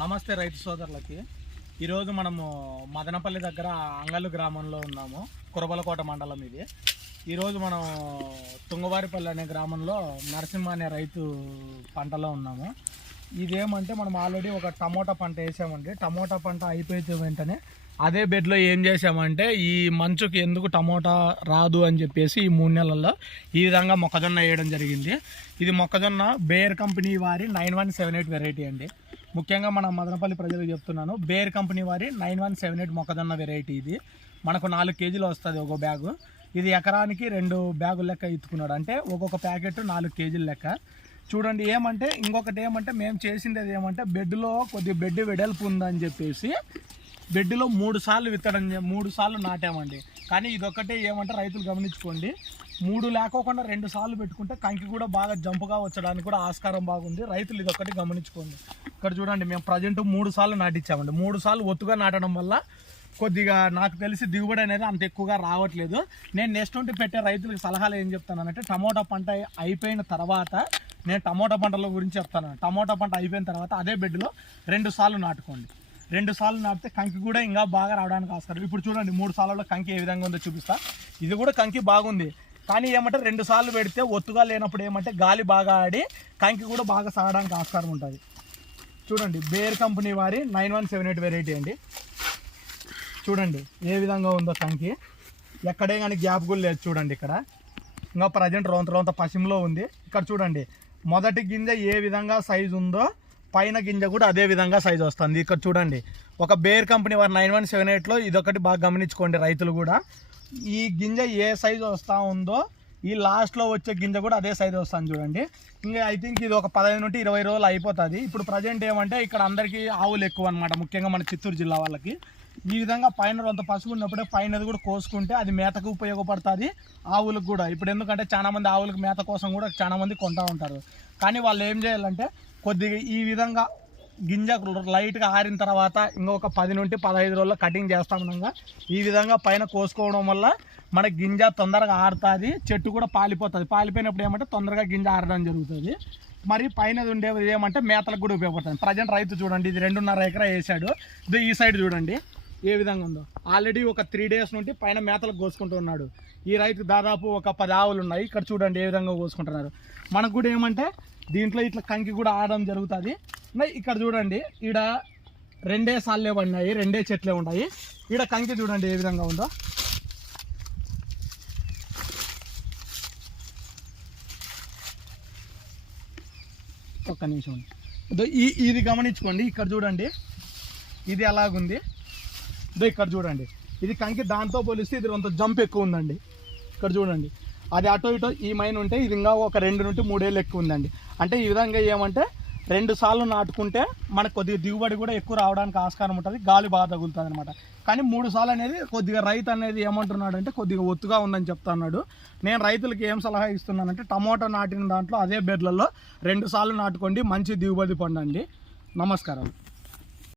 నమస్తే రైతు సోదరులకి. ఈరోజు మనము మదనపల్లి దగ్గర అంగళ్ళు గ్రామంలో ఉన్నాము. కురబలకోట మండలం ఇది. ఈరోజు మనం తుంగవారిపల్లి అనే గ్రామంలో నరసింహ అనే రైతు పంటలో ఉన్నాము. ఇదేమంటే మనం ఆల్రెడీ ఒక టమోటా పంట వేసామండి. టమోటా పంట అయిపోయిన వెంటనే అదే బెడ్లో ఏం చేసామంటే ఈ మంచుకి ఎందుకు టమోటా రాదు అని చెప్పేసి ఈ 3 నెలల్లో ఈ విధంగా మొక్కజొన్న వేయడం జరిగింది. ఇది మొక్కజొన్న బేర్ కంపెనీ వారి 9178 వెరైటీ అండి. ముఖ్యంగా మన మదనపల్లి ప్రజలకు చెప్తున్నాను, బేర్ కంపెనీ వారి 9178 మొక్కజొన్న వెరైటీ. ఇది మనకు 4 కేజీలు వస్తుంది ఒక బ్యాగు. ఇది ఎకరానికి 2 బ్యాగుల లెక్క ఇత్తుకున్నాడు, అంటే ఒక్కొక్క ప్యాకెట్ 4 కేజీల లెక్క. చూడండి, ఏమంటే ఇంకొకటి ఏమంటే మేము చేసింది ఏమంటే బెడ్లో కొద్దిగా బెడ్ వెడల్పు ఉందని చెప్పేసి బెడ్లో 3 సార్లు విత్తడం 3 సార్లు నాటామండి. కానీ ఇదొక్కటే ఏమంటే రైతులు గమనించుకోండి, 3 లేకోకుండా 2 సార్లు పెట్టుకుంటే కంకి కూడా బాగా జంపుగా వచ్చడానికి కూడా ఆస్కారం బాగుంది. రైతులు ఇదొక్కటి గమనించుకోండి. ఇక్కడ చూడండి, మేము ప్రజెంట్ 3 సార్లు నాటించామండి. 3 సార్లు ఒత్తుగా నాటడం వల్ల కొద్దిగా నాకు తెలిసి దిగుబడి అనేది అంత ఎక్కువగా రావట్లేదు. నేను నెక్స్ట్ నుండి పెట్టే రైతులకు సలహాలు ఏం చెప్తానంటే, టమోటా పంట అయిపోయిన తర్వాత నేను టమోటా పంటల గురించి చెప్తాను. టమోటా పంట అయిపోయిన తర్వాత అదే బెడ్లో 2 సార్లు నాటుకోండి. 2 సార్లు నాటితే కంకి కూడా ఇంకా బాగా రావడానికి ఆస్కారం. ఇప్పుడు చూడండి, 3 సార్లలో కంకి ఏ విధంగా ఉందో చూపిస్తా. ఇది కూడా కంకి బాగుంది, కానీ ఏమంటే 2 సార్లు పెడితే ఒత్తుగా లేనప్పుడు ఏమంటే గాలి బాగా ఆడి కంకి కూడా బాగా సాగడానికి ఆస్కారం ఉంటుంది. చూడండి, బేర్ కంపెనీ వారి 9178 వెరైటీ అండి. చూడండి ఏ విధంగా ఉందో కంకి, ఎక్కడే కానీ గ్యాప్ కూడా లేదు. చూడండి, ఇక్కడ ఇంకా ప్రజెంట్ రొంత పశ్చిమలో ఉంది. ఇక్కడ చూడండి, మొదటి గింజ ఏ విధంగా సైజు ఉందో పైన గింజ కూడా అదే విధంగా సైజు వస్తుంది. ఇక్కడ చూడండి, ఒక బేర్ కంపెనీ వారి 9178లో ఇదొకటి బాగా గమనించుకోండి రైతులు కూడా. ఈ గింజ ఏ సైజు వస్తూ ఉందో ఈ లాస్ట్లో వచ్చే గింజ కూడా అదే సైజు వస్తుంది. చూడండి, ఇంకా ఐ థింక్ ఇది ఒక 15 నుండి 20 రోజులు అయిపోతుంది. ఇప్పుడు ప్రజెంట్ ఏమంటే ఇక్కడ అందరికీ ఆవులు ఎక్కువ అనమాట, ముఖ్యంగా మన చిత్తూరు జిల్లా వాళ్ళకి. ఈ విధంగా పైన రొంత పసుపు ఉన్నప్పుడే పైనది కూడా కోసుకుంటే అది మేతకు ఉపయోగపడుతుంది, ఆవులకు కూడా. ఇప్పుడు ఎందుకంటే చాలామంది ఆవులకు మేత కోసం కూడా చాలామంది కొంటూ ఉంటారు. కానీ వాళ్ళు ఏం చేయాలంటే కొద్దిగా ఈ విధంగా గింజ లైట్గా ఆరిన తర్వాత ఇంకొక 10 నుండి 15 రోజుల్లో కటింగ్ చేస్తామనగా ఈ విధంగా పైన కోసుకోవడం వల్ల మన గింజ తొందరగా ఆరుతుంది, చెట్టు కూడా పాలిపోతుంది. పాలిపోయినప్పుడు ఏమంటే తొందరగా గింజ ఆరడం జరుగుతుంది. మరి పైన ఉండేది ఏమంటే మేతలకు కూడా ఉపయోగపడుతుంది. ప్రజెంట్ రైతు చూడండి, ఇది 2.5 ఎకరా వేసాడు. ఇది ఈ సైడ్ చూడండి ఏ విధంగా ఉందో. ఆల్రెడీ ఒక 3 డేస్ నుండి పైన మేతలకు కోసుకుంటూ ఉన్నాడు. ఈ రైతు దాదాపు ఒక 10 ఆవులు ఉన్నాయి. ఇక్కడ చూడండి ఏ విధంగా కోసుకుంటున్నారు. మనకు కూడా ఏమంటే దీంట్లో ఇట్లా కంకి కూడా ఆడడం జరుగుతుంది. ఇక్కడ చూడండి, ఈడ 2 సార్లే పడినాయి, 2 చెట్లే ఉన్నాయి. ఈడ కంకి చూడండి ఏ విధంగా ఉందో. ఒక్క నిమిషం, ఇది గమనించుకోండి. ఇక్కడ చూడండి, ఇది ఎలాగుంది. ఇక్కడ చూడండి, ఇది కంకి దాంతో పోలిస్తే ఇది కొంత జంప్ ఎక్కువ ఉందండి. ఇక్కడ చూడండి, అది అటో ఇటో ఈ మైన్ ఉంటే ఇది ఇంకా ఒక 2 నుండి 3 ఏళ్ళు ఎక్కువ ఉందండి. అంటే ఈ విధంగా ఏమంటే 2 సార్లు నాటుకుంటే మనకు కొద్దిగా దిగుబడి కూడా ఎక్కువ రావడానికి ఆస్కారం ఉంటుంది, గాలి బాగా తగులుతుంది అనమాట. కానీ 3 సార్లు అనేది కొద్దిగా రైతు అనేది ఏమంటున్నాడు అంటే కొద్దిగా ఒత్తుగా ఉందని చెప్తున్నాడు. నేను రైతులకి ఏం సలహా ఇస్తున్నానంటే, టమోటా నాటిన దాంట్లో అదే బెడ్లలో 2 సార్లు నాటుకోండి, మంచి దిగుబడి పొందండి. నమస్కారాలు.